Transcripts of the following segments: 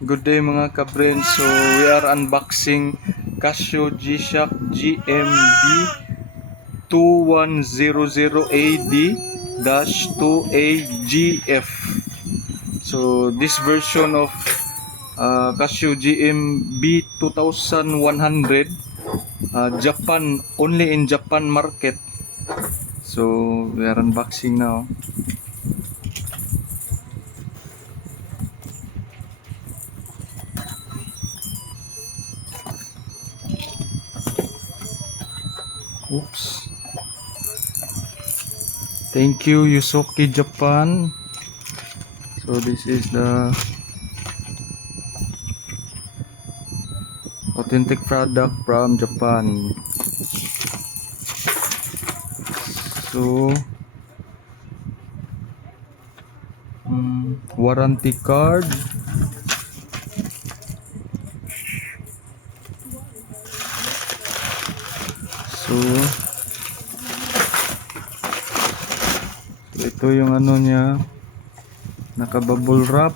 Good day mga ka-friends. So we are unboxing Casio G-Shock GMB 2100AD-2AGF. So this version of Casio GMB 2100, Japan, only in Japan market. So we are unboxing now. Oops. Thank you, Yusoki Japan. So this is the authentic product from Japan. So warranty card. So ito yung ano niya, naka-bubble wrap.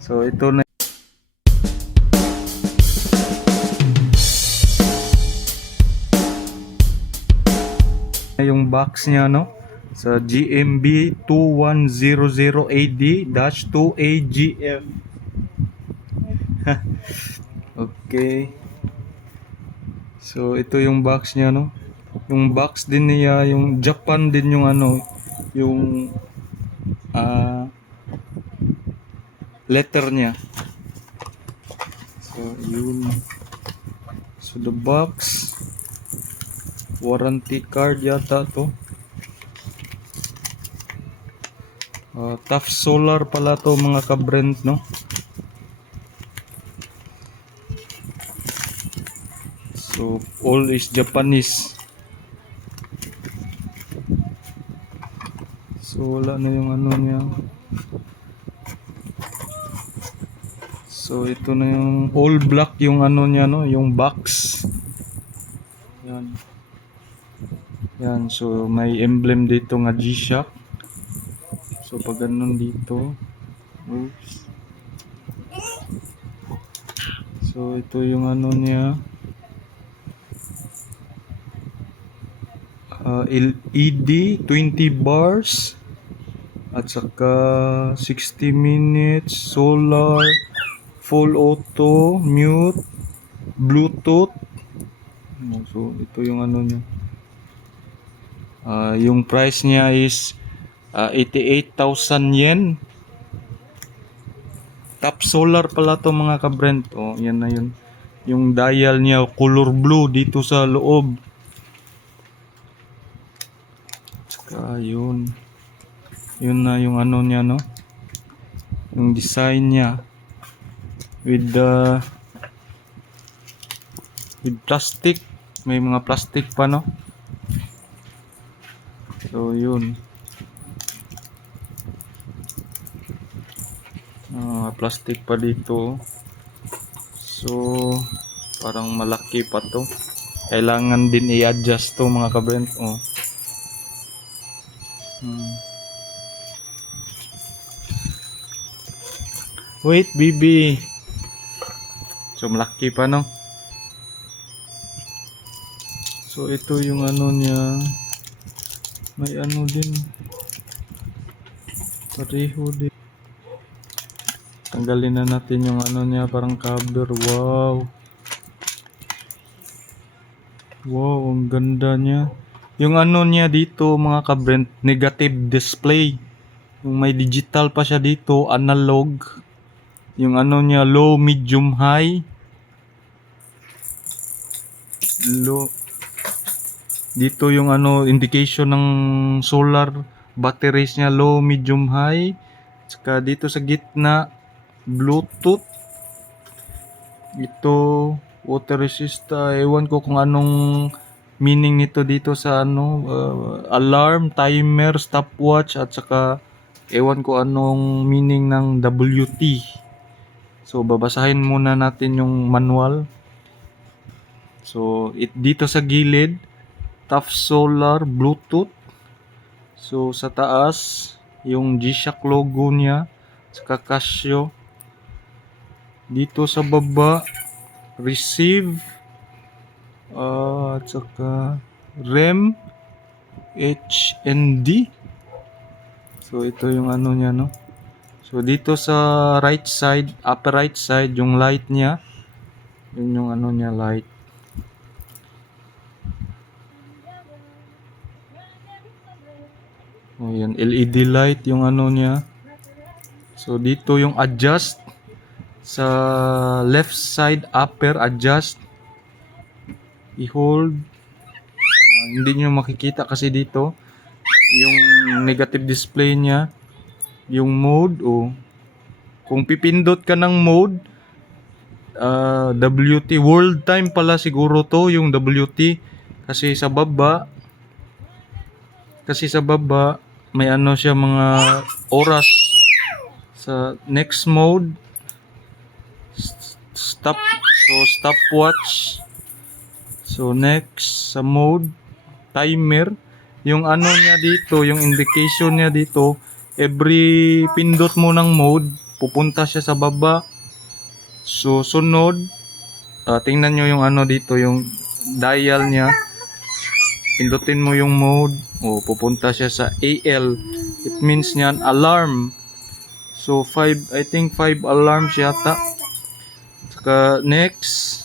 So ito na yung box niya, no, sa GMB 2100AD-2AGF. Okay. So ito yung box niya, no. Yung box din niya, yung Japan din yung ano, yung letter niya. So yun. So the box, warranty card yata to. Tough Solar pala to mga ka-brand, no. So all is Japanese. So wala na yung ano niya. So ito na yung all black yung ano niya, no, yung box. Yan. Yan, so may emblem dito nga G-Shock. So pag ganun dito. Oops. So ito yung ano niya. LED 20 bars at saka 60 minutes, solar, full auto, mute, bluetooth. So ito yung ano niya. Yung price niya is 88,000 yen. Top Solar pala to mga ka-brand. Oh, yan na yun. Yung dial niya color blue dito sa loob. Saka yun. Yun na yung ano niya, no. Yung design niya with plastic. May mga plastic pa, no. So yun. Plastic pa dito. So parang malaki pa to. Kailangan din i-adjust to mga ka-brand. Oh. Wait, baby. So malaki pa, no. So ito yung ano niya. May ano din. Pareho din. Tanggalin na natin yung ano niya, parang cover. Wow. Wow, ang ganda niya. Yung ano niya dito mga ka-brand, negative display. Yung may digital pa siya dito, analog. Yung ano niya, low, medium, high. Low. Dito yung ano, indication ng solar batteries niya, low, medium, high. Saka dito sa gitna, Bluetooth. Ito water resistor. Ewan ko kung anong meaning nito dito sa ano, alarm, timer, stopwatch, at saka ewan ko anong meaning ng WT. So babasahin muna natin yung manual. So dito sa gilid, Tough Solar Bluetooth. So sa taas, yung G-Shock logo niya, saka Casio. Dito sa baba, receive, at saka rem, HND. So ito yung ano niya, no. So dito sa right side, upper right side, yung light niya, yun yung ano niya, light. Oh, yan, LED light yung ano niya. So dito yung adjust sa left side, upper adjust, i-hold. Hindi niyo makikita kasi dito yung negative display niya, yung mode. Kung pipindot ka ng mode, WT world time pala siguro to, yung WT, kasi sa baba may ano siya, mga oras. Sa next mode, stopwatch. So next sa mode, timer. Yung ano niya dito, yung indication niya dito, every pindot mo ng mode, pupunta siya sa baba. So sunod, tingnan nyo yung ano dito, yung dial niya. Pindutin mo yung mode, pupunta siya sa AL. It means niyan alarm. So I think 5 alarms yata. Saka next,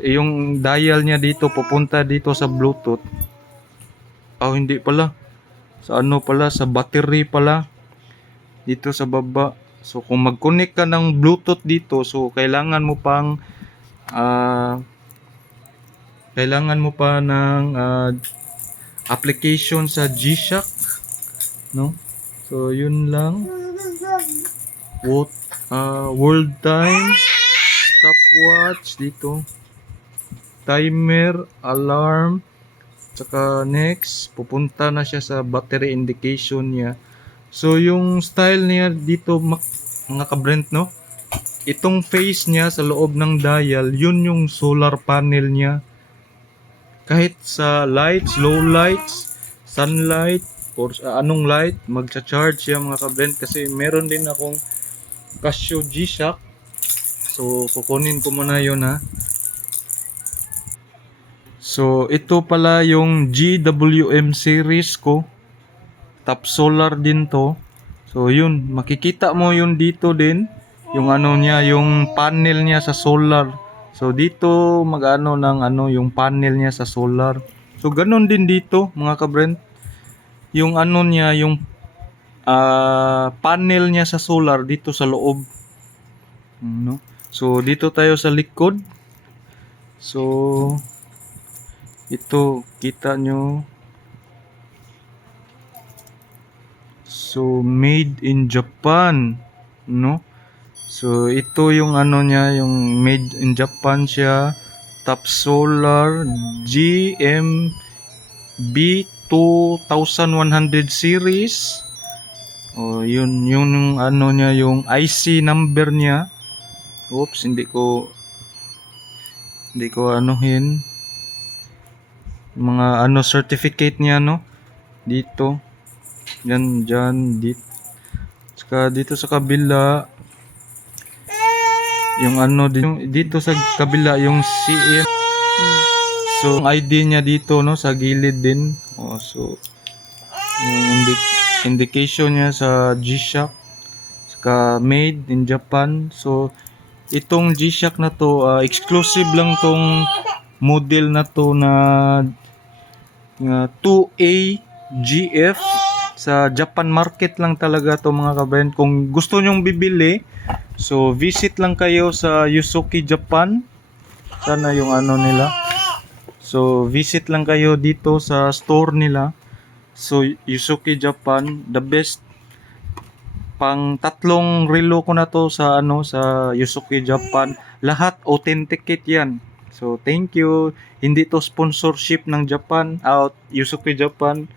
yung dial niya dito pupunta dito sa Bluetooth. Hindi pala. Sa ano pala, sa battery pala. Dito sa baba. So kung mag-connect ka ng Bluetooth dito, so kailangan mo pa ng application sa G-Shock, no? So yun lang. World time, stopwatch dito, timer, alarm, saka next pupunta na siya sa battery indication niya. So yung style niya dito, mga ka-Brent, no, itong face niya sa loob ng dial, yun yung solar panel niya. Kahit sa lights, low lights, sunlight, or anong light, magcha-charge siya, mga ka-Brent. Kasi meron din akong Casio G-Shock. So kukunin ko muna yun, ha. So ito pala yung GWM series ko. Top solar din to. So yun, makikita mo yun dito din. Yung ano niya, yung panel niya sa solar. So dito mag-ano ng ano, yung panel niya sa solar. So ganun din dito, mga ka-Brent. Yung ano niya, yung panel niya sa solar dito sa loob. No? So dito tayo sa likod. So ito, kita nyo. So made in Japan, no? So ito yung ano niya, yung made in Japan siya. Top solar GMB 2100 series. Yun yung ano niya, yung IC number niya. Oops, hindi ko anuhin. Mga ano, certificate niya, no? Dito. Yan, dito. Saka dito sa kabila, yung ano, dito sa kabila, yung CM. So, yung ID niya dito, no? Sa gilid din. So, yung indication niya sa G-Shock. Saka made in Japan. So, itong G-Shock na to, exclusive lang tong model na to na 2A GF. Sa Japan market lang talaga to, mga ka-Brent. Kung gusto nyong bibili, so visit lang kayo sa Yusuki Japan. Sana yung ano nila. So visit lang kayo dito sa store nila. So Yusuki Japan, the best. Pang 3 relo ko na to sa ano, sa Yusuki Japan. Lahat authenticate yan. So thank you. Hindi to sponsorship ng Japan, Yusuki Japan.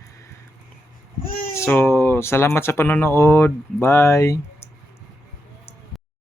So salamat sa panonood. Bye.